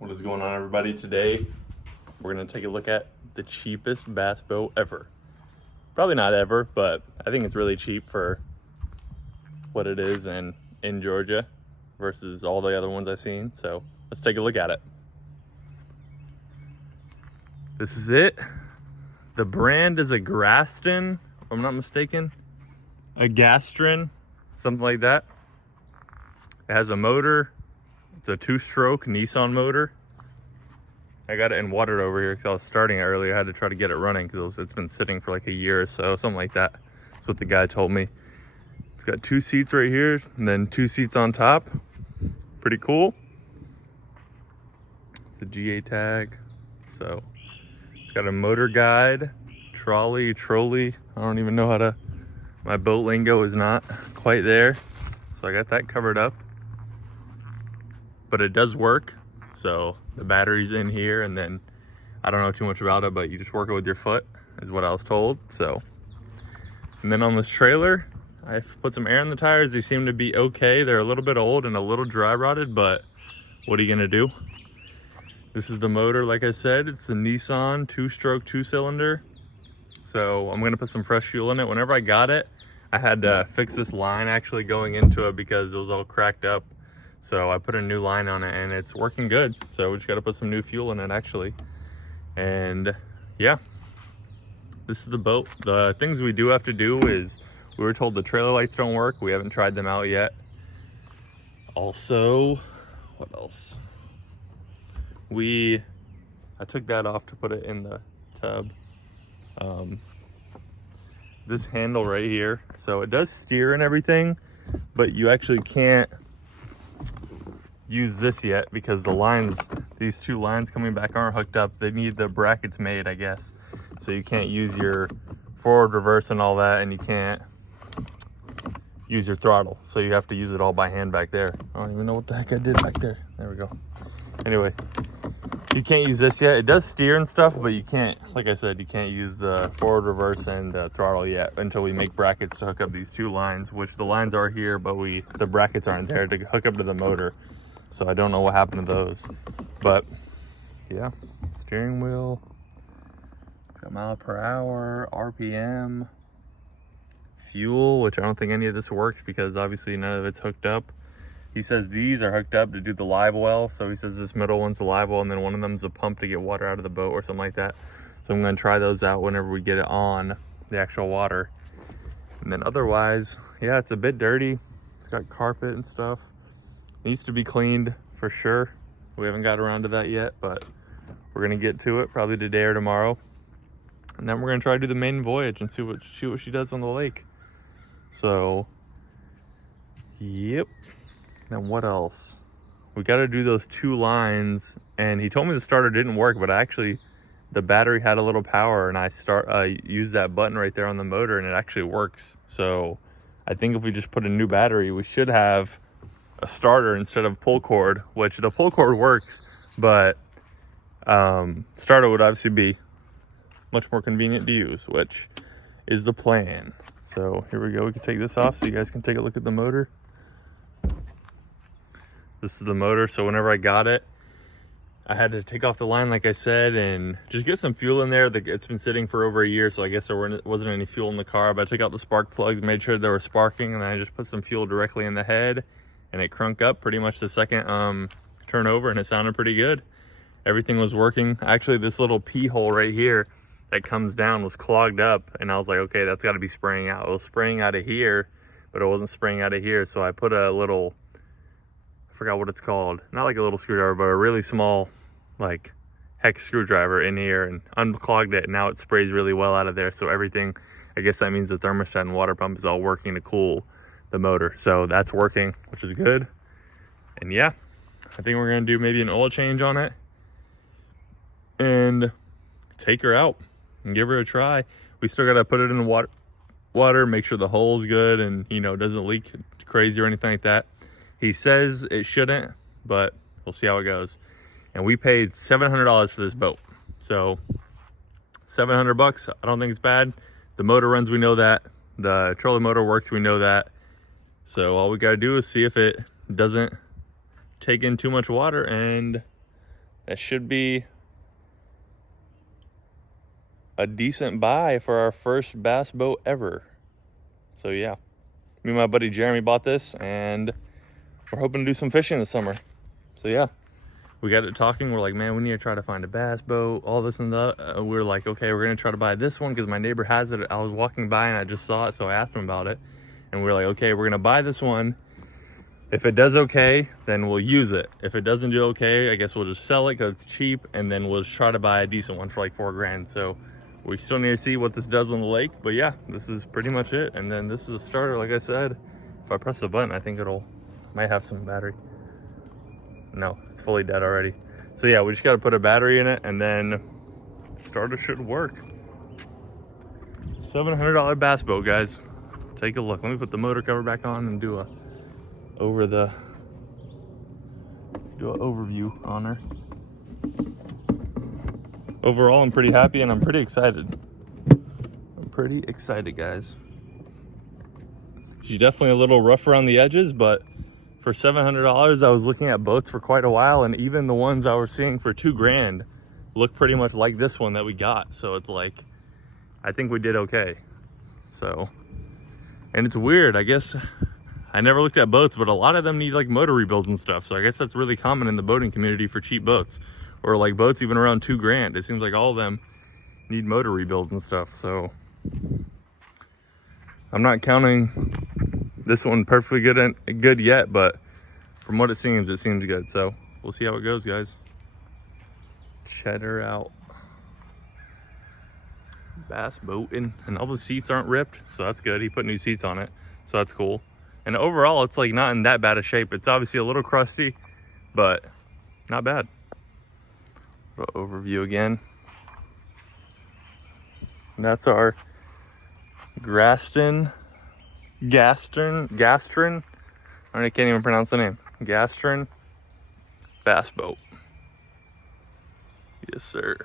What is going on, everybody? Today we're gonna take a look at the cheapest bass boat ever. Probably not ever, but I think it's really cheap for what it is and in Georgia versus all the other ones I've seen. So let's take a look at it. This is it. The brand is a Graston, if I'm not mistaken. A Gastrin, something like that. It has a motor. It's a 2-stroke Nissan motor. I got it in water over here because I was starting it earlier. I had to try to get it running because it's been sitting for like a year or so, something like that. That's what the guy told me. It's got 2 seats right here and then 2 seats on top. Pretty cool. It's a GA tag. So it's got a motor guide, trolley. I don't even know how to, my boat lingo is not quite there. So I got that covered up. But it does work. So the battery's in here, and then I don't know too much about it, but you just work it with your foot is what I was told. So, and then on this trailer, I've put some air in the tires. They seem to be okay. They're a little bit old and a little dry rotted, but what are you gonna do? This is the motor, like I said. It's the Nissan 2-stroke 2-cylinder. So I'm gonna put some fresh fuel in it. Whenever I got it, I had to fix this line actually going into it because it was all cracked up. So I put a new line on it and it's working good. So we just got to put some new fuel in it actually. And yeah, this is the boat. The things we do have to do is, we were told the trailer lights don't work. We haven't tried them out yet. Also, what else? I took that off to put it in the tub. This handle right here. So it does steer and everything, but you actually can't use this yet because the lines, these 2 lines coming back aren't hooked up. They need the brackets made, I guess. So you can't use your forward, reverse, and all that, and you can't use your throttle. So you have to use it all by hand back there. I don't even know what the heck I did back there. There we go. Anyway, you can't use this yet. It does steer and stuff, but you can't, like I said, you can't use the forward, reverse, and throttle yet until we make brackets to hook up these 2 lines, which the lines are here, but the brackets aren't there to hook up to the motor. So I don't know what happened to those. But yeah, steering wheel, got mile per hour, RPM, fuel, which I don't think any of this works because obviously none of it's hooked up. He says these are hooked up to do the live well. So he says this middle one's the live well and then one of them's a pump to get water out of the boat or something like that. So I'm gonna try those out whenever we get it on the actual water. And then otherwise, yeah, it's a bit dirty. It's got carpet and stuff. Needs to be cleaned for sure. We haven't got around to that yet, but we're gonna get to it probably today or tomorrow. And then we're gonna try to do the maiden voyage and see what she does on the lake. So, yep. Then what else? We got to do those 2 lines, and he told me the starter didn't work, but actually the battery had a little power, and I used that button right there on the motor, and it actually works. So I think if we just put a new battery, we should have a starter instead of pull cord, which the pull cord works, but starter would obviously be much more convenient to use, which is the plan. So here we go. We can take this off so you guys can take a look at the motor. This is the motor. So whenever I got it, I had to take off the line, like I said, and just get some fuel in there. It's been sitting for over a year, so I guess there wasn't any fuel in the car, but I took out the spark plugs, made sure they were sparking, and then I just put some fuel directly in the head, and it crunk up pretty much the second turnover, and it sounded pretty good. Everything was working. Actually, this little pee hole right here that comes down was clogged up, and I was like, okay, that's got to be spraying out. It was spraying out of here, but it wasn't spraying out of here, so I put a little, I forgot what it's called, not like a little screwdriver, but a really small like hex screwdriver in here and unclogged it, and now it sprays really well out of there. So everything, I guess that means the thermostat and water pump is all working to cool the motor. So that's working, which is good. And yeah, I think we're gonna do maybe an oil change on it and take her out and give her a try. We still gotta put it in the water, make sure the hull's good and doesn't leak crazy or anything like that. He says it shouldn't, but we'll see how it goes. And we paid $700 for this boat. So $700, I don't think it's bad. The motor runs, we know that. The trolling motor works, we know that. So all we gotta do is see if it doesn't take in too much water, and that should be a decent buy for our first bass boat ever. So yeah, me and my buddy Jeremy bought this, and we're hoping to do some fishing this summer. So yeah, we got it talking. We're like, man, we need to try to find a bass boat, all this and that. We were like, okay, we're gonna try to buy this one because my neighbor has it. I was walking by and I just saw it, so I asked him about it. And we were like, okay, we're gonna buy this one. If it does okay, then we'll use it. If it doesn't do okay, I guess we'll just sell it because it's cheap, and then we'll just try to buy a decent one for like $4 grand. So we still need to see what this does on the lake, but yeah, this is pretty much it. And then this is a starter, like I said. If I press the button, I think might have some battery. No, it's fully dead already. So yeah, we just got to put a battery in it, and then starter should work. $700 bass boat, guys. Take a look. Let me put the motor cover back on and do an overview on her. Overall, I'm pretty happy and I'm pretty excited. I'm pretty excited, guys. She's definitely a little rough around the edges, but for $700, I was looking at boats for quite a while, and even the ones I was seeing for $2 grand look pretty much like this one that we got. So it's like, I think we did okay. So, and it's weird, I guess I never looked at boats, but a lot of them need like motor rebuilds and stuff. So I guess that's really common in the boating community for cheap boats, or like boats even around $2 grand. It seems like all of them need motor rebuilds and stuff. So I'm not counting this one perfectly good yet, but from what it seems good. So we'll see how it goes, guys. Check her out. Bass boating, and all the seats aren't ripped, so that's good. He put new seats on it, so that's cool. And overall, it's like not in that bad a shape. It's obviously a little crusty, but not bad. Overview again. And that's our Gastrin. I can't even pronounce the name. Gastrin bass boat. Yes, sir.